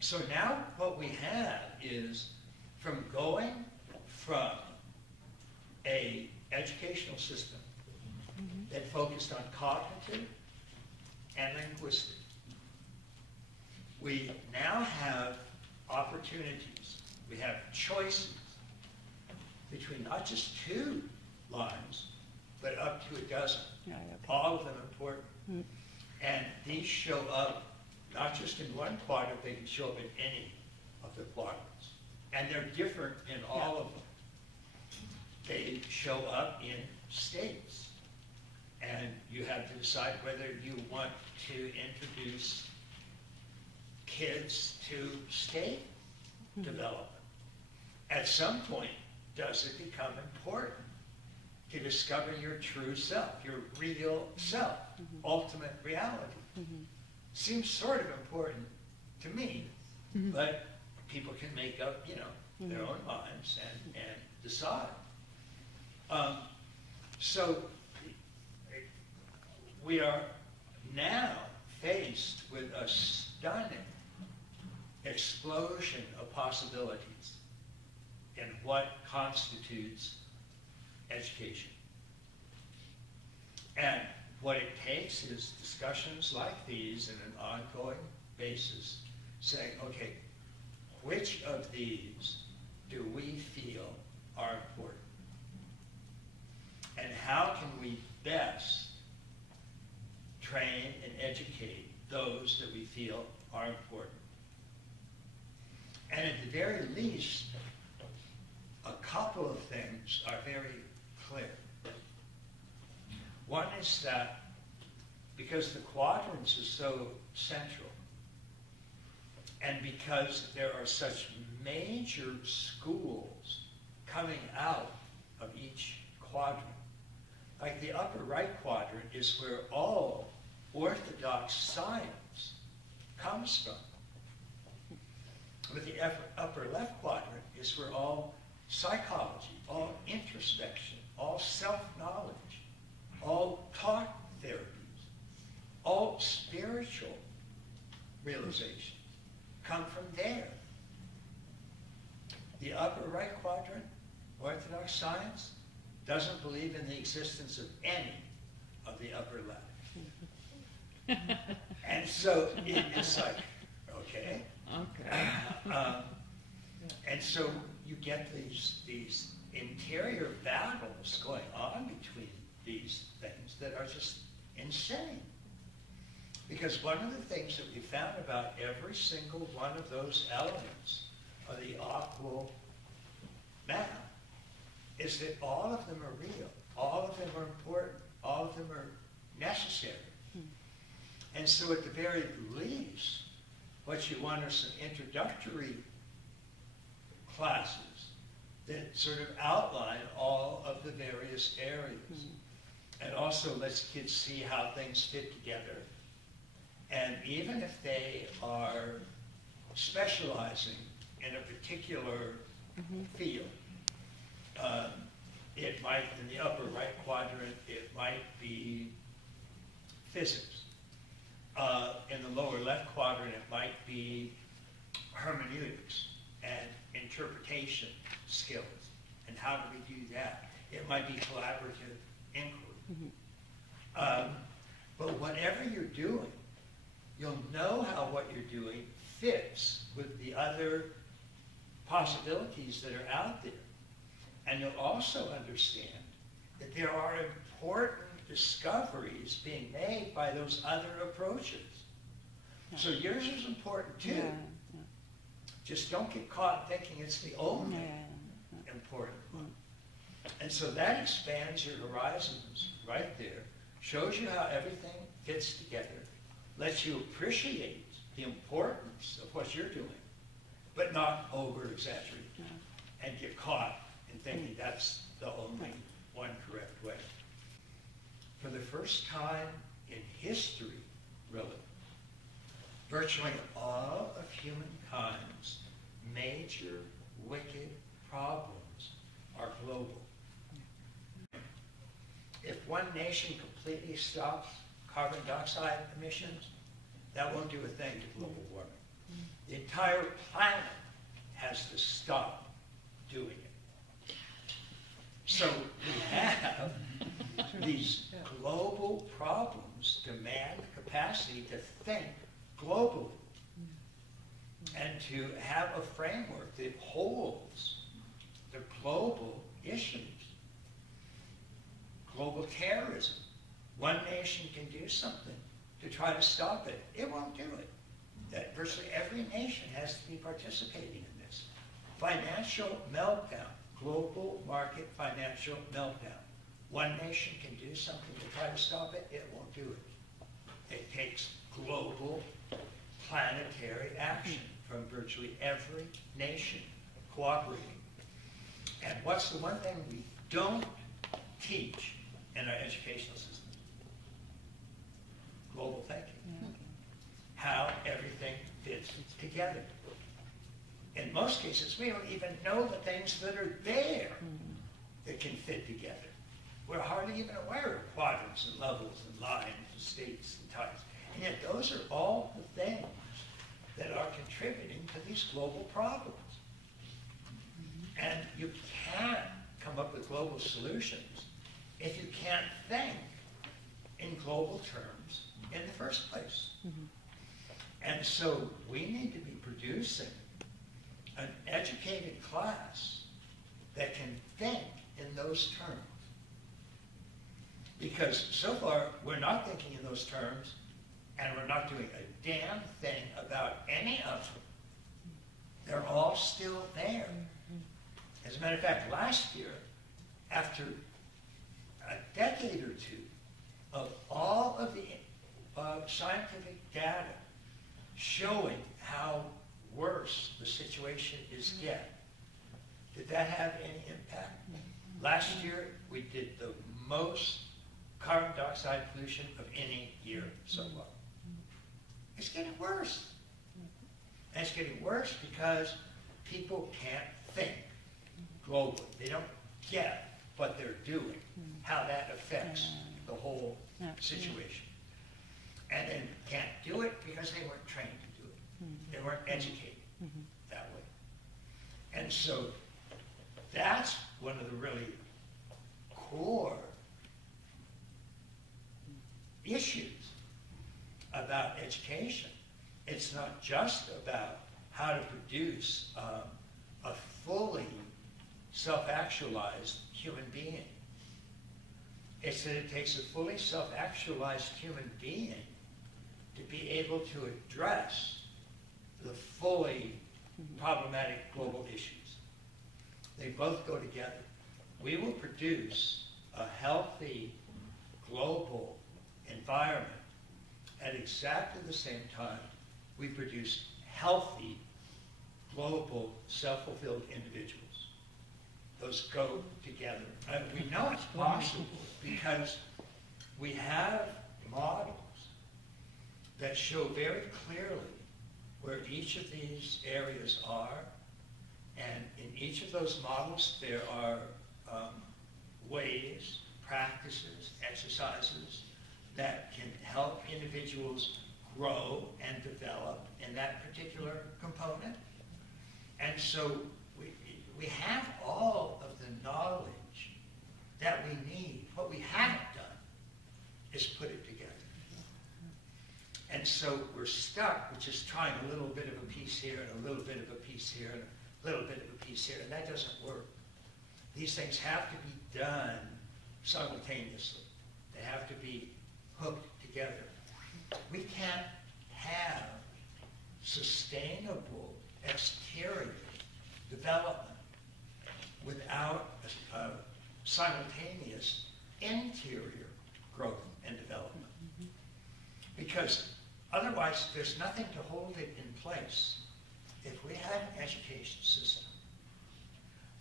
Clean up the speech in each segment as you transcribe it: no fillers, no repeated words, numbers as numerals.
So now what we have is from going from a educational system that focused on cognitive and linguistic, we now have opportunities. We have choices between not just 2 lines, but up to a dozen. Yeah, okay. All of them important. And these show up not just in one quadrant, they can show up in any of the quadrants. And they're different in all of them. They show up in states. And you have to decide whether you want to introduce kids to state development. At some point, does it become important to discover your true self, your real self, ultimate reality? Seems sort of important to me, but people can make up, their own minds and decide. So we are now faced with a stunning explosion of possibilities in what constitutes education. And what it takes is discussions like these in an ongoing basis, saying, okay, which of these do we feel are important? And how can we best train and educate those that we feel are important? And at the very least, a couple of things are very clear. One is that because the quadrants are so central, and because there are such major schools coming out of each quadrant, like the upper right quadrant is where all orthodox science comes from. But the upper left quadrant is where all psychology, all introspection, all self-knowledge, all thought therapies, all spiritual realizations come from there. The upper right quadrant, orthodox science, doesn't believe in the existence of any of the upper left. And so it's like, okay. And so you get these interior battles going on between these things that are just insane. Because one of the things that we found about every single one of those elements of the aqual map is that all of them are real, all of them are important, all of them are necessary. And so at the very least, what you want are some introductory classes that sort of outline all of the various areas. And also lets kids see how things fit together. And even if they are specializing in a particular field, it might, in the upper right quadrant, it might be physics. In the lower left quadrant, it might be hermeneutics and interpretation skills. And how do we do that? It might be collaborative inquiry. But whatever you're doing, you'll know how what you're doing fits with the other possibilities that are out there. And you'll also understand that there are important discoveries being made by those other approaches. So yours is important too. Just don't get caught thinking it's the only important one. And so that expands your horizons right there, shows you how everything fits together, lets you appreciate the importance of what you're doing, but not over-exaggerate and get caught in thinking that's the only one correct way. For the first time in history, really, virtually all of humankind's major wicked problems are global. If one nation completely stops carbon dioxide emissions, that won't do a thing to global warming. The entire entire planet has to stop doing it. So we have these global problems demand capacity to think globally and to have a framework that holds the global issues. Global terrorism. One nation can do something to try to stop it. It won't do it. That virtually every nation has to be participating in this. Financial meltdown. Global market financial meltdown. One nation can do something to try to stop it. It won't do it. It takes global planetary action from virtually every nation cooperating. And what's the one thing we don't teach in our educational system? Global thinking. How everything fits together. In most cases, we don't even know the things that are there that can fit together. We're hardly even aware of quadrants and levels and lines and states and types. And yet those are all the things that are contributing to these global problems. And you can't come up with global solutions if you can't think in global terms in the first place. And so we need to be producing an educated class that can think in those terms. Because so far, we're not thinking in those terms, and we're not doing a damn thing about any of them. They're all still there. As a matter of fact, last year, after a decade or two of all of the scientific data showing how worse the situation is getting, did that have any impact? Last year, we did the most carbon dioxide pollution of any year so far. It's getting worse. And it's getting worse because people can't think globally. They don't get what they're doing, how that affects the whole situation. And then can't do it because they weren't trained to do it. They weren't educated that way. And so that's one of the really core issues about education. It's not just about how to produce a fully self-actualized human being. It's that it takes a fully self-actualized human being to be able to address the fully problematic global issues. They both go together. We will produce a healthy global environment at exactly the same time we produce healthy global self-fulfilled individuals. Those go together. And we know it's possible because we have models that show very clearly where each of these areas are, and in each of those models there are ways, practices, exercises that can help individuals grow and develop in that particular component. And so we have all of the knowledge that we need. What we haven't done is put it together. And so we're stuck with just trying a little bit of a piece here and a little bit of a piece here and a little bit of a piece here, and that doesn't work. These things have to be done simultaneously. They have to be hooked together. We can't have sustainable exterior development without a simultaneous interior growth and development. Because otherwise there's nothing to hold it in place. If we had an education system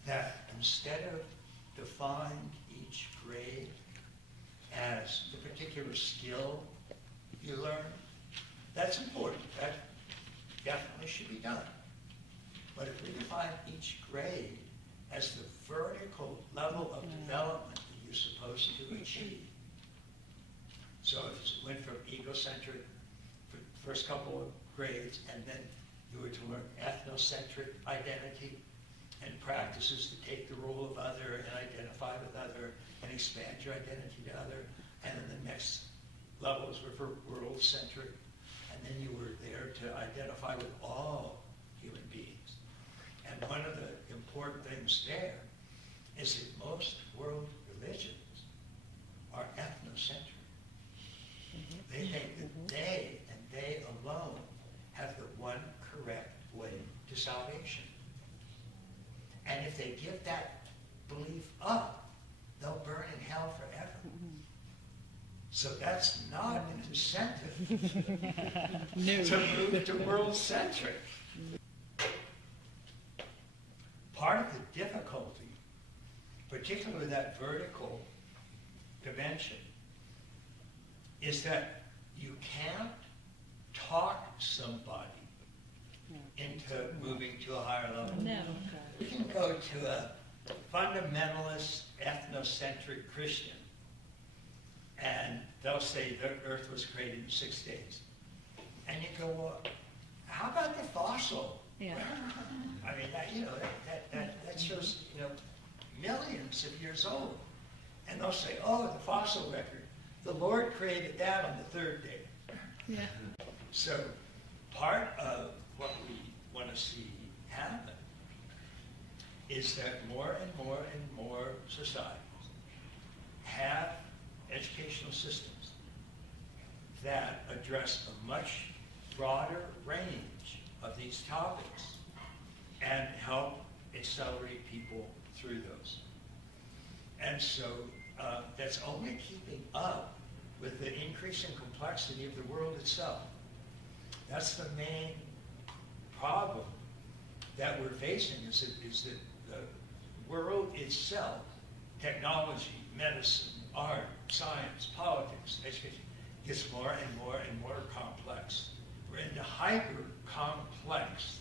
that instead of defined each grade as the particular skill you learn, that's important. That definitely should be done. But if we define each grade as the vertical level of development that you're supposed to achieve, so if it went from egocentric for the first couple of grades, and then you were to learn ethnocentric identity and practices to take the role of other and identify with other and expand your identity to other. And then the next levels were for world-centric. And then you were there to identify with all human beings. And one of the important things there is that most world religions are ethnocentric. They think that they and they alone have the one correct way to salvation. And if they give that belief up, they'll burn in hell forever. So that's not an incentive to move to world-centric. Part of the difficulty, particularly that vertical dimension, is that you can't talk somebody into moving to a higher level. No. You can go to a fundamentalist, ethnocentric Christian, and they'll say the earth was created in 6 days. And you go, well, how about the fossil? Yeah. I mean, that shows, millions of years old. And they'll say, oh, the fossil record, the Lord created that on the 3rd day. Yeah. So part of what we want to see happen is that more and more and more societies have educational systems that address a much broader range of these topics and help accelerate people through those. And so that's only keeping up with the increasing complexity of the world itself. That's the main problem that we're facing, is that the world itself, technology, medicine, art, science, politics, education, gets more and more and more complex. We're into hyper-complex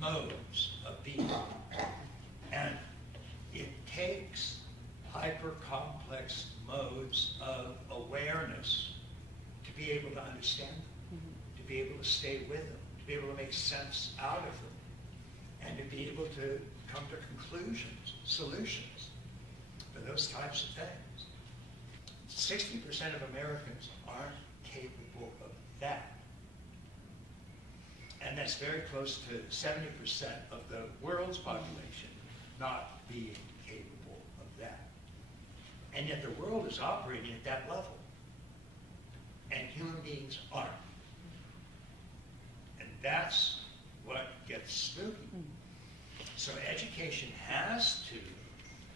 modes of being. And it takes hyper-complex modes of awareness to be able to understand them, to be able to stay with them, to be able to make sense out of them, and to be able to come to conclusions, solutions for those types of things. 60% of Americans aren't capable of that. And that's very close to 70% of the world's population not being capable of that. And yet the world is operating at that level. And human beings aren't. And that's what gets spooky. So education has to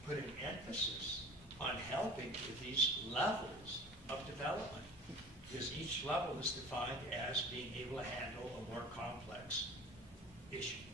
put an emphasis on helping with these levels of development, because each level is defined as being able to handle a more complex issue.